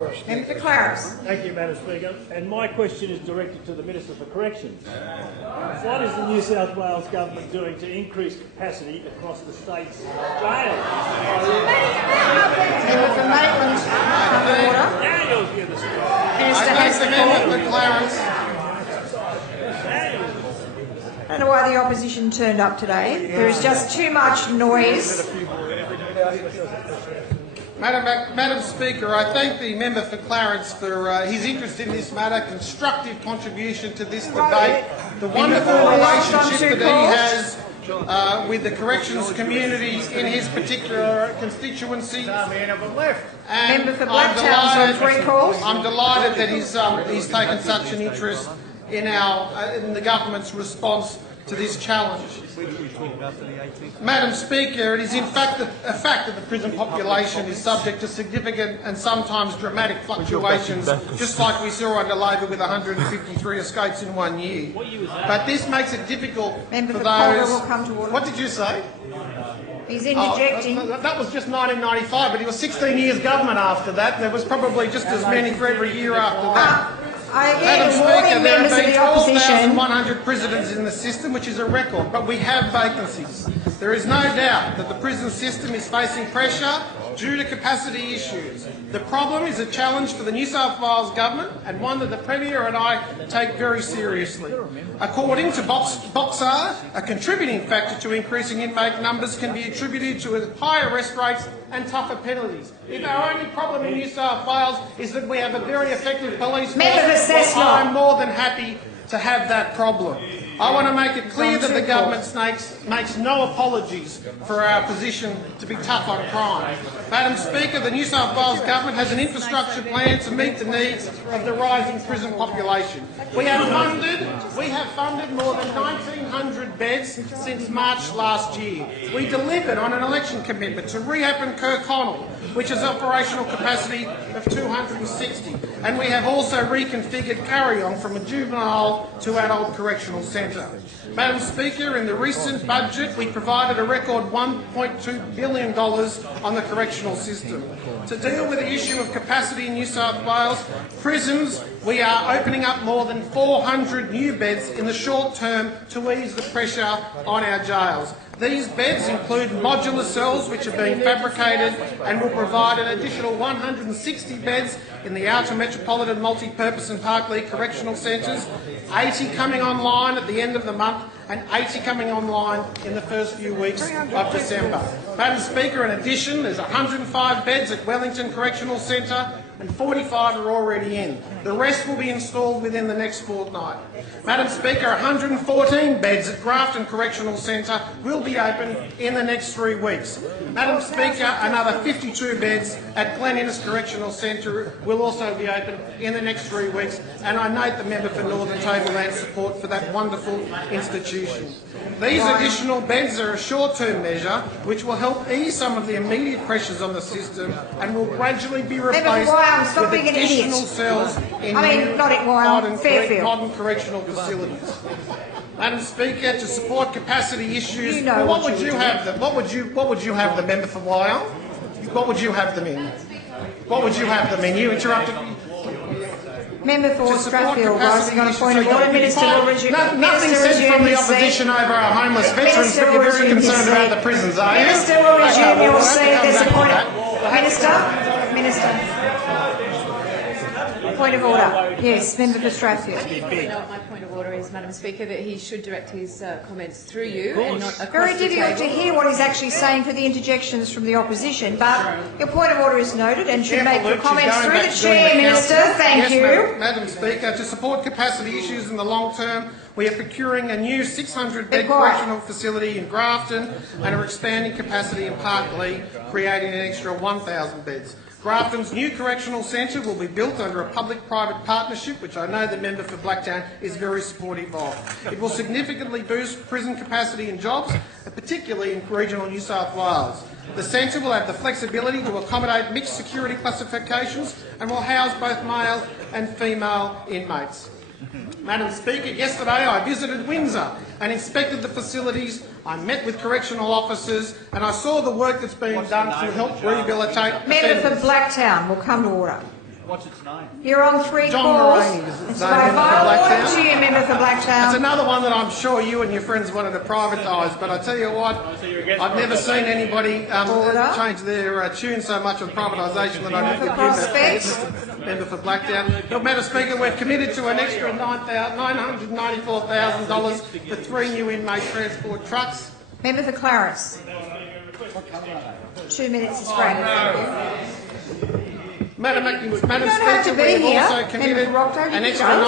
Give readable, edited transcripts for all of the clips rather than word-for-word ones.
Member for Clarence. Thank you, Madam Speaker. And my question is directed to the Minister for Corrections. What is the New South Wales Government doing to increase capacity across the state's jails? Member for Maitland. Order. Now you'll hear the story. Minister has the Member for Clarence. I don't know why the opposition turned up today. There is just too much noise. Madam Speaker, I thank the member for Clarence for his interest in this matter, constructive contribution to this debate, the wonderful relationship that he has with the corrections community in his particular constituency. And Member for Blacktown's on 3 calls. I'm delighted that he's taken such an interest in the government's response to this challenge. Madam Speaker, it is in fact a fact that the prison population is subject to significant and sometimes dramatic fluctuations, just like we saw under Labor with 153 escapes in 1 year. But this makes it difficult for those... Will come to order. What did you say? He's interjecting. That was just 1995, but he was 16 years government after that, and there was probably just as many for every year after that. Madam Speaker, there have been 12,100 prisoners in the system, which is a record, but we have vacancies. There is no doubt that the prison system is facing pressure due to capacity issues. The problem is a challenge for the New South Wales Government and one that the Premier and I take very seriously. According to Boxar, a contributing factor to increasing inmate numbers can be attributed to higher arrest rates and tougher penalties. If our only problem in New South Wales is that we have a very effective police force, I'm more than happy to have that problem. I want to make it clear that the government makes no apologies for our position to be tough on crime. Madam Speaker, the New South Wales Government has an infrastructure plan to meet the needs of the rising prison population. We have funded more than 1,900 beds since March last year. We delivered on an election commitment to reopen Kirkconnell, which has operational capacity of 260. And we have also reconfigured Carry-On from a juvenile to adult correctional centre. Madam Speaker, in the recent budget we provided a record $1.2 billion on the correctional system. To deal with the issue of capacity in New South Wales prisons, we are opening up more than 400 new beds in the short term to ease the pressure on our jails. These beds include modular cells which are being fabricated and will provide an additional 160 beds in the outer metropolitan multi-purpose and Parkleigh correctional centres, 80 coming online at the end of the month and 80 coming online in the first few weeks of December. Madam Speaker, in addition, there's 105 beds at Wellington Correctional Centre and 45 are already in. The rest will be installed within the next fortnight. Madam Speaker, 114 beds at Grafton Correctional Centre will be open in the next 3 weeks. Madam Speaker, another 52 beds at Glen Innes Correctional Centre will also be open in the next 3 weeks, and I note the member for Northern Tableland's support for that wonderful institution. These additional beds are a short-term measure which will help ease some of the immediate pressures on the system and will gradually be replaced with additional cells in modern correctional facilities. Madam Speaker, to support capacity issues, what would you have the member for Wyong? What would you have them in? What would you have them in? You interrupted me. Member for Strathfield, rising on a point of order. Minister will resume. Nothing said from the opposition over our homeless veterans, but you're very concerned about the prisons, are you? Minister will resume your seat. There's a point of... Minister. Point of order. Yes, member for Strathfield. My point of order is, Madam Speaker, that he should direct his comments through you and not across Very the difficult to table. hear what he's actually saying for the interjections from the opposition, but your point of order is noted and should make your comments through the chair, Minister. Thank you. Madam Speaker, to support capacity issues in the long term, we are procuring a new 600-bed correctional facility in Grafton and are expanding capacity in Parkleigh, creating an extra 1,000 beds. Grafton's new correctional centre will be built under a public-private partnership, which I know the member for Blacktown is very supportive of. It will significantly boost prison capacity and jobs, particularly in regional New South Wales. The centre will have the flexibility to accommodate mixed security classifications and will house both male and female inmates. Madam Speaker, yesterday I visited Windsor and inspected the facilities. I met with correctional officers and I saw the work that's being done to help rehabilitate Member offenders. for Blacktown will come to order. What's its name? You're on 3 John calls. Mulroney is his It's name, by member for order Blacktown. to you, member for It's Blacktown. another one that I'm sure you and your friends wanted to privatise, but I tell you what, I've never seen anybody Order. change their tune so much on privatisation that I did For with Prospect. you, member for Blacktown. Look, Madam Speaker, we've committed to an extra $994,000 for 3 new inmate transport trucks. Member for Clarence. 2 minutes is granted. Thank you. Madam don't have Speaker, to be we have here. also committed Member Rockto, you an can extra go.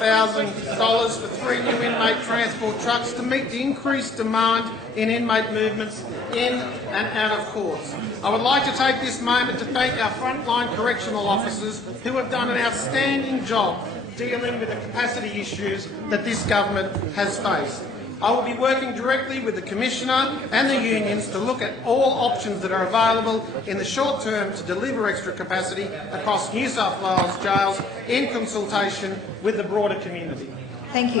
$994,000 for 3 new inmate transport trucks to meet the increased demand in inmate movements in and out of courts. I would like to take this moment to thank our frontline correctional officers who have done an outstanding job dealing with the capacity issues that this government has faced. I will be working directly with the Commissioner and the unions to look at all options that are available in the short term to deliver extra capacity across New South Wales jails in consultation with the broader community. Thank you.